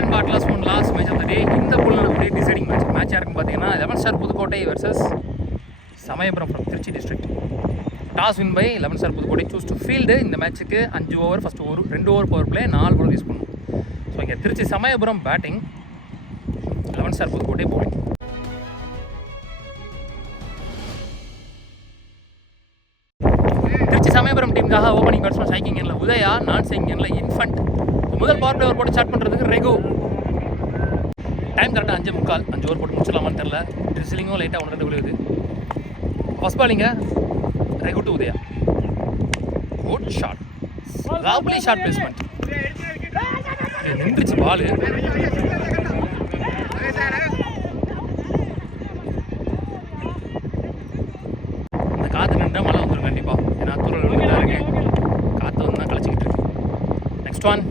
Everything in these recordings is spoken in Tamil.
கிராண்ட் பாட்லாஸ் one last match of the day. இந்த புல் அப்படியே டிசைடிங் மேட்ச் யாருக்குன்னு பார்த்தீங்கன்னா 11 star Pudukkottai versus Samayapuram from Trichy district. Toss win by 11 star Pudukkottai. Choose to field. இந்த மேட்ச்சுக்கு 5 over, first over 2 over power play, 4 ball use பண்ணும். ஸோ இங்கே Trichy Samayapuram batting, 11 star Pudukkottai bowling. Trichy Samayapuram டீமுக்காக ஓப்பனிங் பேட்ஸ்மேன் ஸ்ட்ரைக்கிங் எண்ணில் உதயா, நான் ஸ்ட்ரைக்கிங் எண்ணில் இன்ஃபண்ட். முதல் பவர் பிளே ஓவர் போட்டு ஸ்டார்ட் பண்ணுறதுக்கு ரெகு. டைம் கரெக்டாக 5:45. 5 ஓவர் போட்டு முடிச்சிடலாமான்னு தெரில. ட்ரிஸ்லிங்கும் லைட்டாக 1-2 விழுகுது. ஃபஸ்ட் பாலிங்க Raghu to Udaya. Good shot, lovely shot placement. நின்றுச்சு பால். இந்த காற்று நின்றா மழை வந்துடும் கண்டிப்பாக. ஏன்னா தூரல் விழுந்துட்டா இருக்கு. காற்று வந்து தான் கழிச்சிக்கிட்டு இருக்கு. Next one.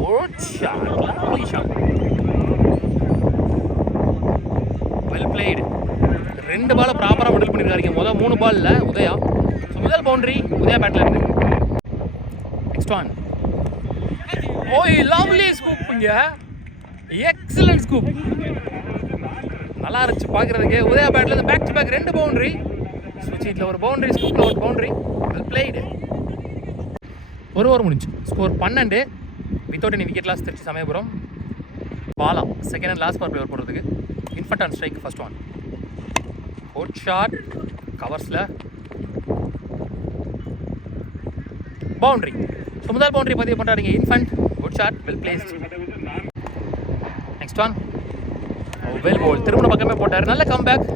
Good shot, lovely shot. Well played. 2 பாலை ப்ராப்பராக மிடில் பண்ணியிருக்காருங்க. முதல் 3 பாலில் உதயா. ஸோ முதல் பவுண்டரி உதயா பேட்டில் இருந்து. Next one. ஓய், லவ்லி ஸ்கூப்புங்க. Excellent scoop. நல்லா இருந்துச்சு பார்க்குறதுக்கு. உதயா பேட்டில் பேக் டு பேக் 2 பவுண்டரி. ஸ்விட்சில் ஒரு பவுண்டரி, ஸ்கூப்பில் ஒரு பவுண்டரி. Well played. ஒரு ஓவர் முடிஞ்சு. Score 12. Without any wicket loss Trichy Samayapuram. Bala second and last power play over போடுறதுக்கு. Infant on strike first one. Good shot, கவர்ஸில் பவுண்டரி. ஸோ முதல் பவுண்டரி பதிவு பண்ணுறாருங்க Infant. Good shot, well placed. Next one. Well bowl, திரும்ப பக்கமே போட்டார். நல்ல கம்பேக்.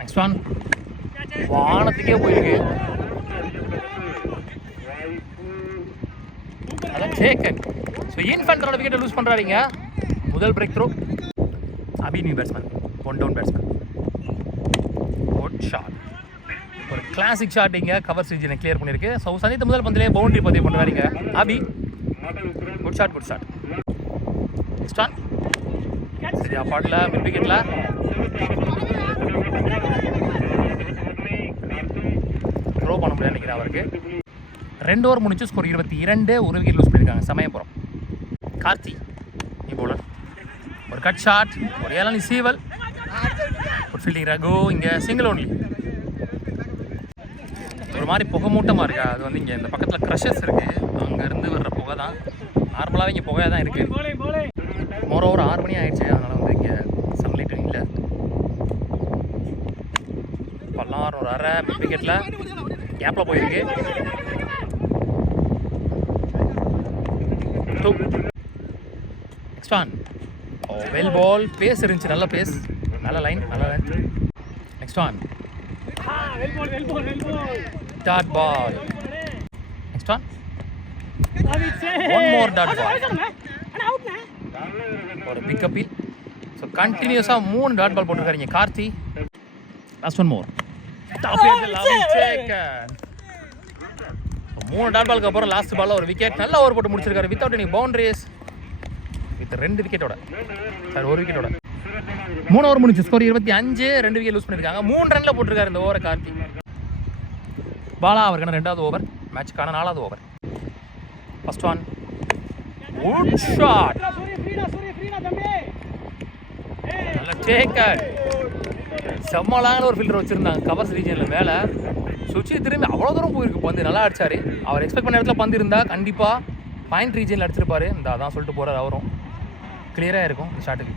Next one. வானத்துக்கே போயிருக்கு. அதான் டேக்கன். ஸோ இன்ஃபண்டோட விக்கெட்டை லூஸ் பண்ணுறாருங்க. முதல் breakthrough. Abi new batsman, 1 down batsman. Good shot, ஒரு கிளாசிக் ஷாட். இங்கே கவர் ரீஜனை கிளியர் பண்ணியிருக்கு. ஸோ சந்தித்த முதல் பந்திலே பவுண்டரி பதிவு பண்ணுறாருங்க Abi. Good shot, good shot. Next one. சரியா பாட்டில் மிட் விக்கெட்டில். த்ரோ பண்ண முடியாது நினைக்கிறேன் அவருக்கு. 2 ஓவர் முடிச்சு. ஸ்கோர் 22. ஒரு விக்கெட் லூஸ் பண்ணியிருக்காங்க சமயபுரம். கார்த்தி நீ போலர். ஒரு கட் ஷாட், ஒரு ஏழனி சீவல். ஒரு ஃபீல்டிங் ரகு. இங்கே சிங்கிள் ஒன்லி. ஒரு மாதிரி புகை மூட்டமாக இருக்கா. அது வந்து இங்கே இந்த பக்கத்தில் க்ரஷர்ஸ் இருக்குது. அங்கேருந்து வர்ற புகை தான். நார்மலாகவே இங்கே புகையாக தான் இருக்குது. மோரோவர் 6 மணி ஆகிடுச்சு. அதனால் வந்து இங்கே சன்லைட் இல்லை. பல்லார் ஒரு அரை மிட் விக்கெட்டில் கேப்பில் போயிருக்கு. Next one. Oh, well ball. Pace இருந்துச்சு, நல்ல பேஸ், நல்ல லைன், நல்ல line. Next one. Dot ball. Next one. One more dot ball. ஒரு பிக் அப்பீல். ஸோ கண்டினியூஸாக 3 டாட் பால் போட்டிருக்காருங்க Karthi. Last one more. 3 dot பாலுக்கு அப்புறம் லாஸ்ட் பாலில் ஒரு விக்கெட். நல்ல ஓவர் போட்டு முடிச்சிருக்காரு வித்தவுட் எனி பவுண்டரிஸ். வித் 2 விக்கெட்டோட, சார் 1 விக்கெட்டோட. 3 ஓவர் முடிச்சு. ஸ்கோர் 25. 2 விக்கெட் லூஸ் பண்ணியிருக்காங்க. 3 ரனில் போட்டிருக்காரு இந்த ஓவரை கார்த்தி. பாலா அவருக்கான 2வது ஓவர், மேட்சுக்கான 4வது over. First one. Good shot, நல்ல டேக்கர். செம்மலான ஒரு ஃபீல்டர் வச்சுருந்தாங்க கவர்ஸ் ரீஜனில் மேலே. சுச்சி திரும்பி அவ்வளோ தூரம் போயிருக்கு பந்து. நல்லா அடிச்சார். அவர் எக்ஸ்பெக்ட் பண்ண இடத்துல பந்து இருந்தால் கண்டிப்பாக பாயிண்ட் ரீஜனில் அடிச்சிருப்பார். இந்த அதான் சொல்லிட்டு போகிறார் அவரும். கிளியராக இருக்கும் இந்த ஷாட்டுக்கு.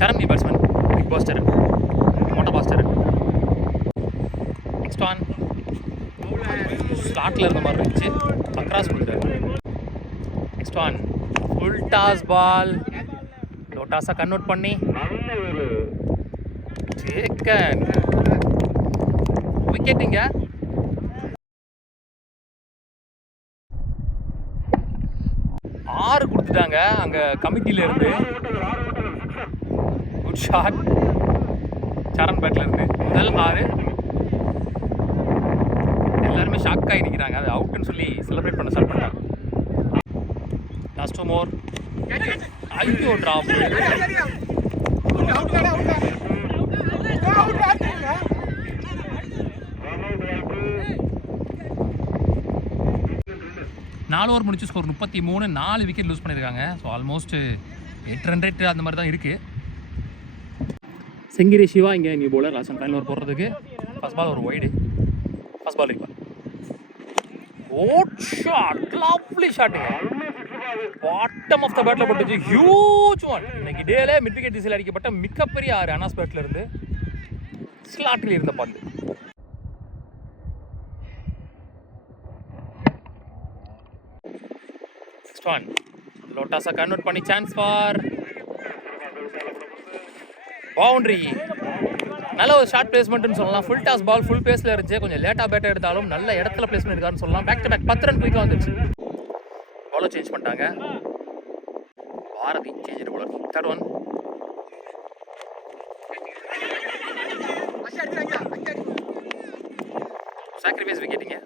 சரண் நீ பேட்ஸ்மேன், பிக் பாஸ்டர், மோட்டா பாஸ்டர். Next one. ஸ்லாட்டில் இருந்த மாதிரி இருந்துச்சு, அக்ராஸ் கொடுக்குறாரு. Next one. Full toss ball. Low டாஸாக கன்வெர்ட் பண்ணி டேக்கன். விக்கெட்டுங்க. ஆறு கொடுத்துட்டாங்க அங்கே கமிட்டியில் இருந்து. குட் ஷாட் சரண் பேட்டில் இருந்து. முதல் 6. எல்லாருமே ஷாக் ஆகி நிற்கிறாங்க. அது அவுட்டுன்னு சொல்லி செலிப்ரேட் பண்ண ஸ்டார்ட் பண்ணிட்டாங்க. லாஸ்ட் மோர். ஐயோ ட்ராப். 4 ஓவர் முடிச்சு ஸ்கோர் 33, 4 விக்கெட் லூஸ் பண்ணியிருக்காங்க. ஸோ ஆல்மோஸ்ட் 8 ரன் ரேட் அந்த மாதிரி தான் இருக்குது. செங்கிரி சிவா இங்கே new bowler last and final over போடுறதுக்கு. ஃபர்ஸ்ட் பால் ஒரு வைடு, ஃபர்ஸ்ட் பால் பால். ஓட் ஷாட், லவ்லி ஷாட்டுங்க. பாட்டம் ஆஃப் த பேட்டில் போட்டுச்சு, ஹியூஜ் ஒன். இன்னைக்கு டேல மிட் விக்கெட் திசையில் அடிக்கப்பட்ட மிகப்பெரிய 6 அனாஸ் பேட்டில் இருந்து ஸ்லாட்டில் இருந்த பந்து. நெக்ஸ்ட் ஒன் லோட்டாஸை கன்வெர்ட் பண்ணி சான்ஸ் ஃபார் பவுண்டரி. நல்ல ஒரு ஷார்ட் பிளேஸ்மெண்ட்னு சொல்லலாம். ஃபுல் டாஸ் பால், ஃபுல் பேஸில் இருந்துச்சு. கொஞ்சம் லேட்டாக பேட்டை எடுத்தாலும் நல்ல இடத்துல பிளேஸ்மெண்ட் இருக்காருன்னு சொல்லலாம். பேக் டு பேக் 10 ரன் குயிக்காக வந்துச்சு. பவுலர் சேஞ்ச் பண்ணிட்டாங்க. Bharathi change bowler. Third one sacrifice விக்கெட்டிங்க.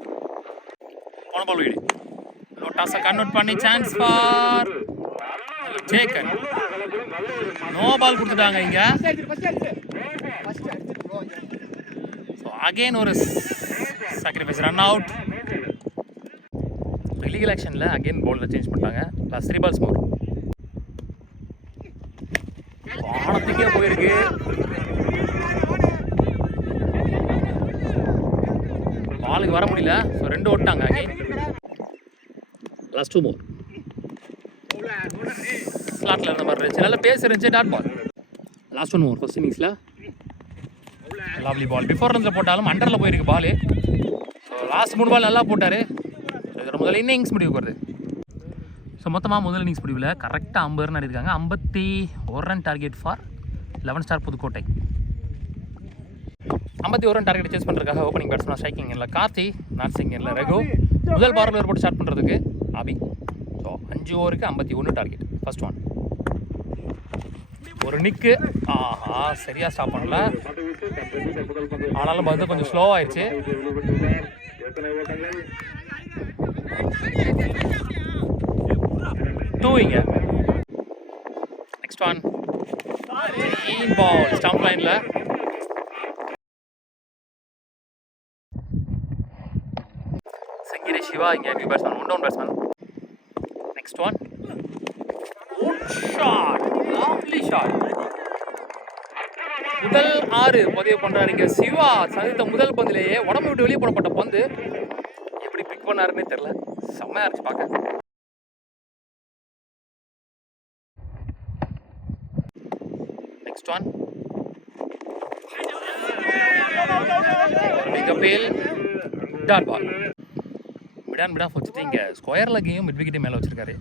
போன பால் வீடு. லோட்டாஸை கன்வெர்ட் பண்ணி chance for taken. No ball கொடுத்துட்டாங்க இங்க. அகைன் ஒரு சாக்ரிஃபைஸ், ரன் அவுட். ரிலீகல் ஆக்ஷனில் அகைன் பவுலர் சேஞ்ச் பண்ணிட்டாங்க. Plus 3 balls more. வானத்துக்கே போயிருக்கு. பாலுக்கு வர முடியல. ஸோ 2 ஓட்டாங்க. Again last 2 more. ஸ்லாட்டில் இருந்த மாதிரி இருந்துச்சு. நல்ல பேஸ் இருந்துச்சு. Dot ball. Last 1 more first இன்னிங்ஸில். Lovely ball. பிஃபோர் ரன்ஸில் போட்டாலும் அண்டரில் போயிருக்கு பால். ஸோ லாஸ்ட் 3 பால் நல்லா போட்டார். இதோட முதல் இன்னிங்ஸ் முடிவுக்கு வருது. ஸோ மொத்தமாக முதல் இன்னிங்ஸ் முடிவில் கரெக்டாக 50 ரன் அடிருக்காங்க. 51 run target for 11 star Pudukkottai. 51 run target chase பண்ணுறதுக்காக ஓப்பனிங் பேட்ஸ்மேன் ஸ்ட்ரைக்கிங் இல்லை கார்த்தி, நார்சிங் இல்லை ரகு. முதல் பார்லர் போட்டு ஸ்டார்ட் பண்ணுறதுக்கு அபி. ஸோ 5 ஓவருக்கு 51 டார்கெட். ஃபர்ஸ்ட் ஒன் ஒரு நிக்கு. ஆஹா, சரியாக ஸ்டாப் பண்ணல. ஆனாலும் வந்து கொஞ்சம் ஸ்லோ ஆயிடுச்சு. டூயிங்க. Next one clean ball stump லைனில். செங்கிரி சிவா இங்கே new batsman, 1 down batsman. Next one shot, lovely shot. முதல் 6 பதிவு பண்றாரு இங்க சிவா. சந்தித்த முதல் பந்திலேயே உடம்பு விட்டு வெளியே போடப்பட்ட பந்து எப்படி பிக் பண்ணாருன்னே தெரியல. செம்மையா இருந்துச்சு பார்க்க. Next one big appeal, dot ball. Mid on mid on வச்சுட்டு இங்கே ஸ்கொயர் லக்கையும் மிட் விக்கெட்டையும் மேலே வச்சிருக்காரு.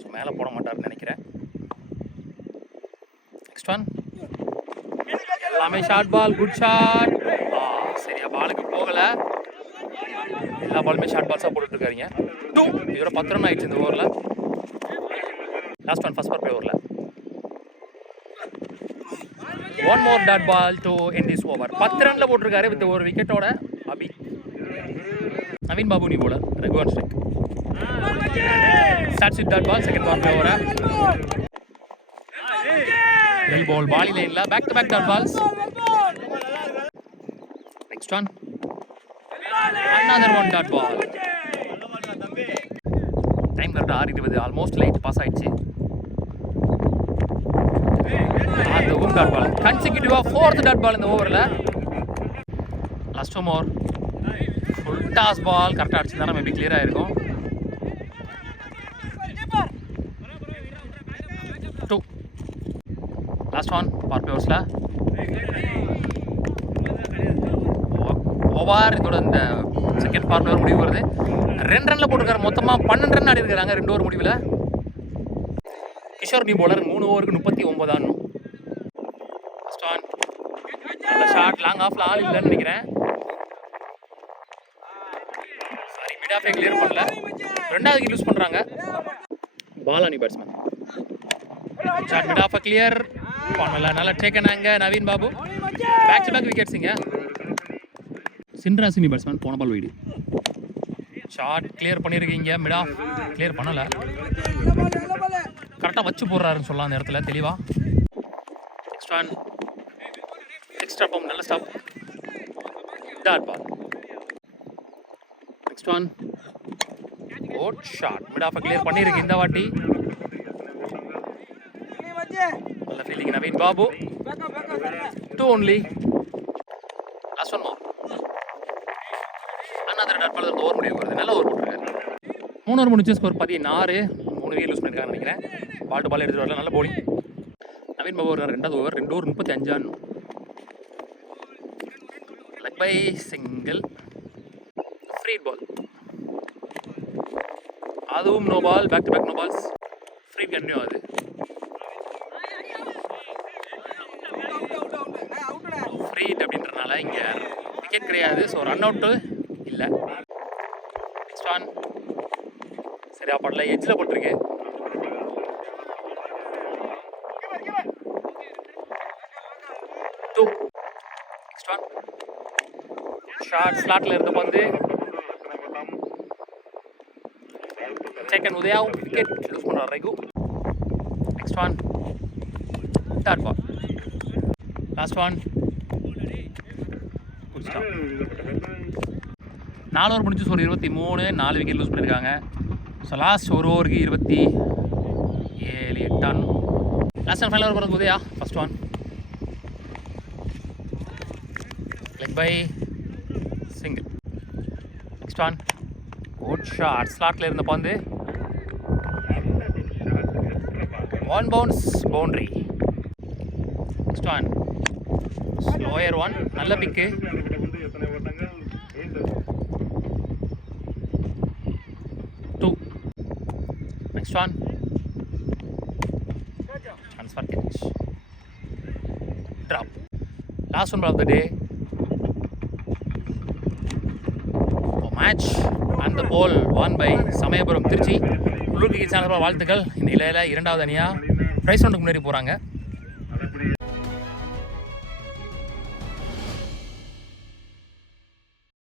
ஸோ மேலே போட மாட்டாருன்னு நினைக்கிறேன். நெக்ஸ்ட் ஒன் எல்லாமே ஷார்ட் பால், குட் ஷாட். சரியா பாலுக்கு போகலை. எல்லா பாலுமே ஷார்ட் பால்ஸாக போட்டுருக்காருங்க. 2 இதோட 10 ரன் ஆயிடுச்சு இந்த ஓவரில். லாஸ்ட் ஒன் ஃபர்ஸ்ட் பர் ஓவரில். 1 more dot ball to end this over. 10 ரன்ல போட்டிருக்காரு வித் ஒரு விக்கெட்டோட அபி. நவீன் பாபு நீ bowler, Raghuvan strike. Starts with dot ball. Second ball ஓவரா வெல் பால் பாலி லைன்ல. Back to back dot balls. Next one another one dot ball. Time கரெக்டாக 6:20. ஆல்மோஸ்ட் லைட் பாஸ் ஆயிடுச்சு. அதுவும் dot ball. கன்சிக்யூட்டிவாக 4th dot ball இந்த ஓவரில். லாஸ்ட் 2 மோர். ஃபுல் டாஸ் பால் கரெக்டாக அடிச்சிருந்தா மேபி கிளியர் ஆயிருக்கும். 2 லாஸ்ட் ஒன் ஃபார் பிளேயர்ஸில். ஓவர் இதோட இந்த செகண்ட் ஃபார் பிளேயர் முடிவு வருது. 2 ரன்ல போட்டிருக்காரு. மொத்தமாக 12 ரன் ஆடி இருக்காங்க 2 ஓவர் முடிவில். கிஷோர் நியூ பவுலர் 3 ஓவருக்கு 39 ஆடணும். ஃபர்ஸ்ட் ஒன் நல்ல ஷாட். லாங் ஆஃப்ல ஆள் இல்லைன்னு நினைக்கிறேன். சாரி, மிட் ஆஃபே கிளியர் பண்ணல. 2வது விக்கெட் யூஸ் பண்ணுறாங்க. பாலானி batsman. Shot mid off clear பண்ணல. நல்லா டேக்கனாங்க Naveen Babu. Back to back விக்கெட்ஸுங்க. சின்ராசினி பேட்ஸ்மேன் போன பால் வீடு. ஷாட் கிளியர் பண்ணியிருக்கீங்க. மிட் ஆஃப் கிளியர் பண்ணலை. கரெக்டாக வச்சு போடுறாருன்னு சொல்லலாம் அந்த இடத்துல தெளிவாக. நெக்ஸ்ட் ஒன் எக்ஸ்ட்ரா பம்ப், நல்ல stop. Dot ball. Next one good shot. Mid off clear பண்ணியிருக்கு இந்த வாட்டி. நல்ல feeling Naveen Babu. 2 only. Last one more. another dot ball over முடிவு வருது. நல்ல ஓவர் போட்டுருக்காரு. 3 ஓவர் முடிச்சு ஸ்கோர் 16. 3 விக்கெட் லூஸ் பண்ணிருக்காங்க நினைக்கிறேன். பால் டு பால் எடுத்துட்டு வரல. நல்ல பவுலிங் நவீன் பாபு. ஒரு 2வது over 2 over 35 on. Leg bye single. Free ball. அதுவும் no ball. Back to back no balls. Free continue ஆகுது. ஃப்ரீ ஹிட் அப்படின்றனால இங்கே விக்கெட் கிடையாது. ஸோ ரன் அவுட்டு இல்லை. Next one. சரியா படல. எட்ஜில் போட்டிருக்கு. Next on. ஷார்ட் ஸ்லாட்டில் இருந்த பந்து. செகண்ட் உதயா விக்கெட் லூஸ் பண்ணுறார் Raghu. Next one. Third ball. Last one. 4 over முடிஞ்சு ஒரு 23. 4 விக்கெட் லூஸ் பண்ணியிருக்காங்க. ஸோ லாஸ்ட் ஒரு ஓவருக்கு 27 8 on. Last and final over போகிறது Udaya. First one. Leg bye single. Next one. Good shot. ஸ்லாட்டில் இருந்த பந்து. 1 bounce boundary. Next one. Slower one. நல்ல பிக்கு. Next one. Chance for catch. Drop. Last one of the day. Match and the ball won by Samayapuram Trichy. உள்ளூர் கிரிக்கெட் சேனல் வாழ்த்துக்கள். இந்த இலையில் 2வது அணியாக பிரைஸ் ரவுண்டுக்கு முன்னேறி போகிறாங்க.